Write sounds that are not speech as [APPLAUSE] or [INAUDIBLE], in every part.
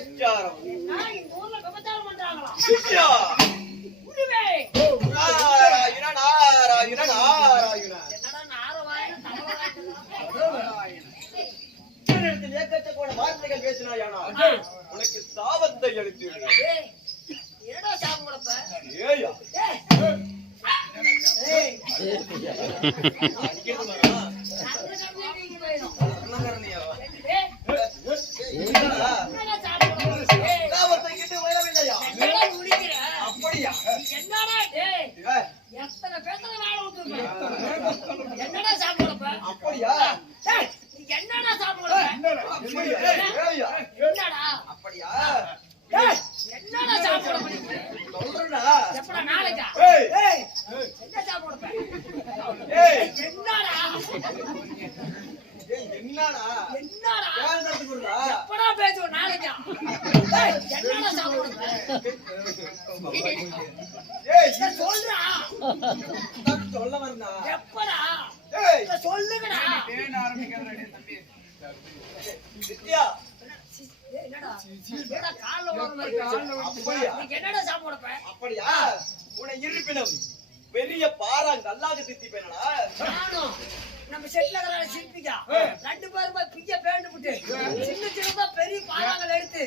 விபச்சாரம் நாராயண வார்த்தைகள் உனக்கு சாபத்தை. ஏய் என்னடா கொடுப்ப? ஏய் அடிக்கிறது மாமா. அந்த கம்பெனி நீங்க போயிடும் அண்ணங்கரணியா? ஏய் என்னடா? என்னடா சாப்பிட கொடுப்ப ஏய் சாபத்தை கிட்டு வரவில்லையா என்னடா முடிக்கிற அப்படியா என்னடா ஏய் ஏய், எத்தனை பேத்துல வேலை விட்டுருப்ப என்னடா சாப்பிட கொடுப்ப அப்படியா ஏய் நீ என்னடா சாப்பிட கொடுப்ப அப்படியா ஏய்யா என்னடா அப்படியா ஏய் என்னடா சாப்பிட கொடுப்ப சொல்றேன்டா எப்படா நாளைக்கா ஏய் ஏய் என்ன சாப்பிட கொடுப்ப ஏய் என்னடா ஏய் என்னடா என்னடா ஏன் கத்துக்குறா எப்படா பேசுவோம் நாளைக்கா ஏய், என்னடா சாப்பிடுற ஏய் இத சொல்றா இதுதான் சொல்ல வரனா எப்படா? சொல்லுங்கடா. வித்யா என்னடா? பேசுற? அப்படியா? உன இருப்பினும் பெரிய பாறாங்க அல்லாக தித்திப்பேனடா நானும் நம்ம இருக்கிற சிற்பிக்கா ரெண்டு பேரும் பிய்ய பேண்டு விட்டு சின்ன சின்னதா பெரிய பாறாங்கல் எடுத்து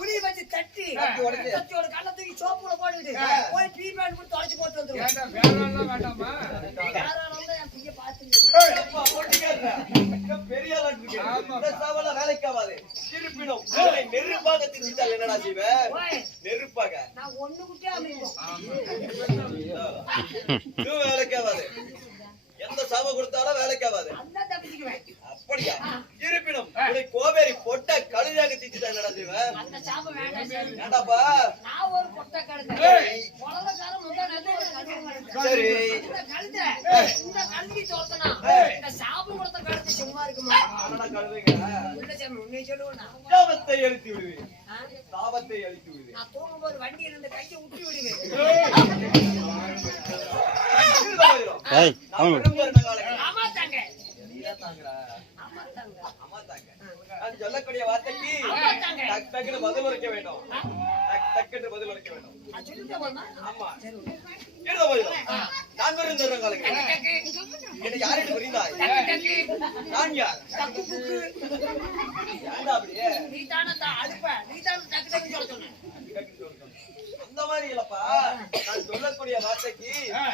புளி வச்சு தட்டி தட்டி கண்ணை தூக்கி சோப்புல போட்டுக்கிட்டு போய் பீ பேண்ட் போட்டு தொலைச்சு போட்டு வந்துருவோம். யாராலும் வந்து என் பிய்ய பாத்துருக்கீங்க அப்பா, ஒட்டிக்காரரா. பெரிய சாவெல்லாம் வேலைக்கு ஆகாது. இருப்பினும் நெருப்பாக திட்டித்தால் என்னடா செய்வ? நெருப்பாக. வேலைக்கு ஆகாது. எந்த சாப கொடுத்தாலும் வேலைக்கு ஆகாது. அப்படியா? இருப்பினும் உன்னை கோவேரி பொட்ட கழுதாக திட்டித்தால் என்னடா செய்வ? அந்த சாபம் வேண்டாம் சார். கழுதை. இந்த கழுதை தோத்தனா இந்த சாபம் கொடுத்த சும்மா இருக்குமா. உள்ள சாமி உன்னை சொல்லுவேனா சாபத்தை அழித்து விடுவேன்? சாபத்தை அழித்து விடுவேன். நான் தூங்கும்போது வண்டியில இருந்து கையை விட்டு விடுவேன். ஆமா தாங்க. சொல்லக்கூடிய வார்த்தைக்கு டக் டக்குன்னு பதில் உரைக்க வேண்டும். டக் டக்குன்னு பதில் உரைக்க வேண்டும். ஆமா. என்னை புரிந்தாய் நான் யார்? டக்கு புக்கு ஏன்டா அப்படியே? நீ தானே தான் அழுப்ப. நீ தானே டக்கு டக்குன்னு சொல்ல சொன்ன கேட்டு சொல்றேன். அந்த மாதிரி இல்லப்பா. நான் சொல்லக்கூடிய வார்த்தைக்கு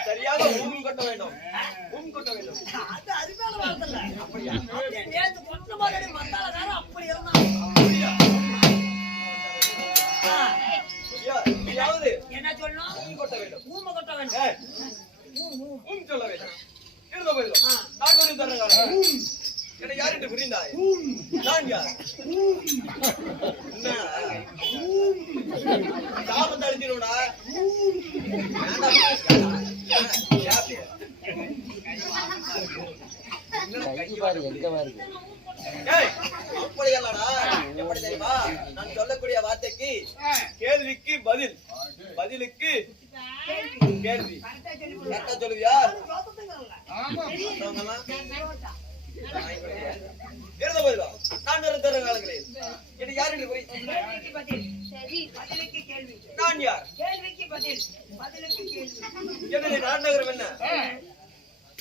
சரியாக ஊம் கொட்ட வேண்டும். ஊம் கொட்ட வேண்டும். அது அருமையான வார்த்தை இல்ல. அப்படியே நேத்து கொட்ட மாதிரி அப்படி? எப்படியாவது என்ன சொல்லணும்? ஊம் கொட்ட வேண்டும். ஊமை கொட்ட வேணும். ஏய், சொல்ல வேண்டும் இருந்த போதிலும் புரிந்தாய் நான் யார் என்ன சாபத்தை நான் சொல்லக்கூடிய வார்த்தைக்கு கேள்விக்கு பதில் பதிலுக்கு கேள்வி கரெக்டா சொல்லி கொடு. கரெக்டா சொல்லுவியா நான் காலங்களில் என்னை யார் என்று புரி கேள்விக்கு பதில் பதிலுக்கு கேள்வி நான் யார் கேள்விக்கு பதில் பதிலுக்கு கேள்வி என்னுடைய நாடகம் என்ன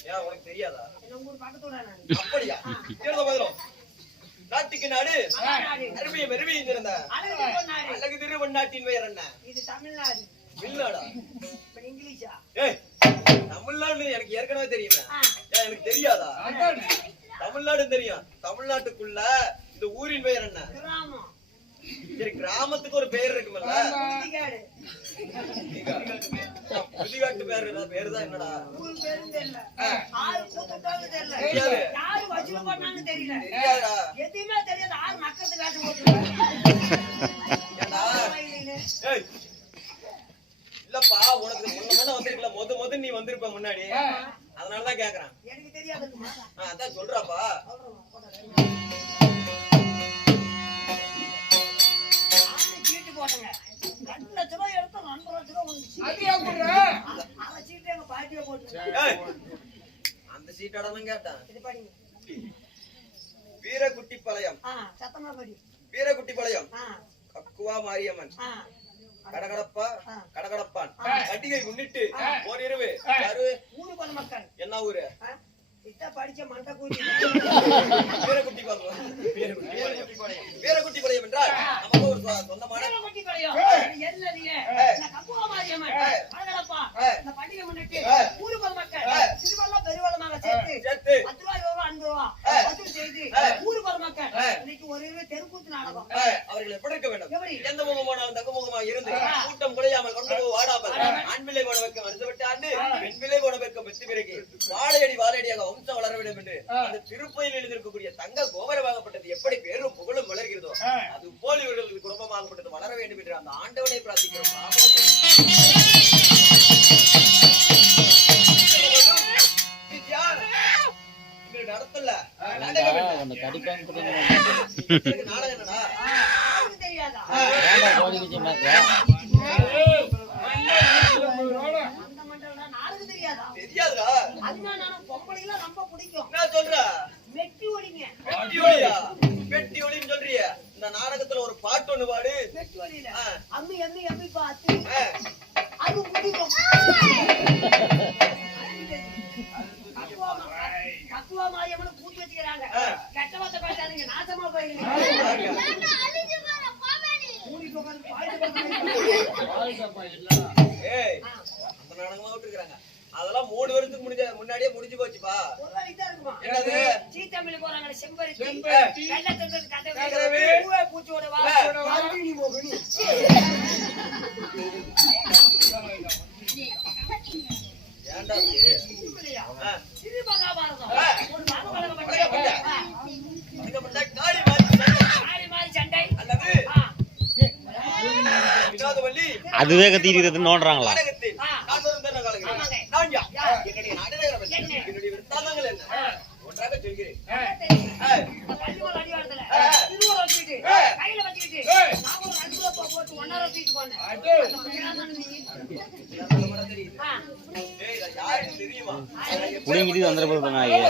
ஏன் உனக்கு தெரியாதா. அப்படியா இருந்த போதிலும் நாட்டுக்கு நாடு தமிழ்நாடு. அருமையை பெருமையும் இருந்த அழகு திருவண்ணாடு. அழகு திருவண்ணாட்டின் பெயர் என்ன இது தமிழ்நாடு இப்ப இங்கிலீஷா? ஏய் தமிழ்நாடு எனக்கு ஏற்கனவே தெரியுமே. எனக்கு தெரியாதா? தமிழ்நாடு தெரியும். தமிழ்நாட்டுக்குள்ள இந்த ஊரின் பெயர் என்ன? கிராமம். சரி கிராமத்துக்கு ஒரு பெயர் இருக்குமல்ல. புதிகாட்டு பேர் பேரு தான் என்னடா? தெரியாது. யாரு வசூல் பண்ணாங்கன்னு தெரியல. தெரியாதா? எதுவுமே தெரியாது. ஆறு மக்களுக்கு ஏய் இல்லப்பா உனக்கு முன்ன முன்ன வந்திருக்கல மொத மொத நீ வந்திருப்ப முன்னாடி. அதனாலதான் கேக்குறேன். எனக்கு தெரியாதுமா அதான் சொல்றாப்பா. அந்த சீட்டாட தான் கேட்டேன் சத்தமா படி வீரகுட்டிப்பாளையம். ஆ. கக்குவா மாரியம்மன். கடகடப்பா. கடகடப்பான். பண்டிகை முன்னிட்டு. ஓரிரவு ஆ. யாரு ஊரு பொது மக்கள் என்ன ஊரு படிச்ச மண்ட [LAUGHS] கூட்டி வைக்க வெற்றி பிறகு வாழையடி வாழையடியாக வம்சம் வளர வேண்டும் என்று அந்த திருப்பதியில் எழுதியிருக்கக்கூடிய தங்க கோபுரமாகப்பட்டது எப்படி பேரும் புகழும் வளர்கிறதோ. அது போல் இவர்களுக்கு குடும்பமாகப்பட்டது வளர வேண்டும் என்று அந்த ஆண்டவனை பிரார்த்திக்கிறோம் நடத்தல நாடகம் என்னடா தெரியாதுடா. அதுதான் நானும் பொம்பளைலாம் ரொம்ப பிடிக்கும். என்ன சொல்ற? வெட்டி ஒளிங்க. வெட்டி ஒளியா? வெட்டி ஒளின்னு சொல்றிய. இந்த நாடகத்துல ஒரு பாட்டு ஒண்ணு பாடு. வெட்டி ஒளியில. அம்மி அம்மி அம்மி பார்த்து ஆ, அது பிடிக்கும் கக்குவா மா- கக்குவா மாரியம்மனு பூஜை வச்சுக்கிறாங்க ஆ. கெட்ட வார்த்தை பேசாதீங்க நாசமா போயிருங்க மூடிட்டு உட்கார்ந்து பாட்டு பாடுறீங்க. ஏய் ஆ. அந்த நாடகமா விட்டுருக்காங்க அதெல்லாம் மூணு வருஷத்துக்கு முடிஞ்ச முன்னாடியே முடிஞ்சு போச்சுப்பா? என்னது? சீத்தமிழ் போறாங்களே செம்பருத்தி. செம்பருத்தி. வெள்ளத்தந்தது கதை கதவு. பூவே பூச்சியோட வா. நந்தினி மோகினி. இது மகாபாரதம். ஒரு மகாபாரதம் காளி மாறி. மாறி சண்டை. அல்லது? அதுவே கத்திக்கிறது நோண்டுறாங்களா? புடிங்கிட்டு வந்துட போது நாயே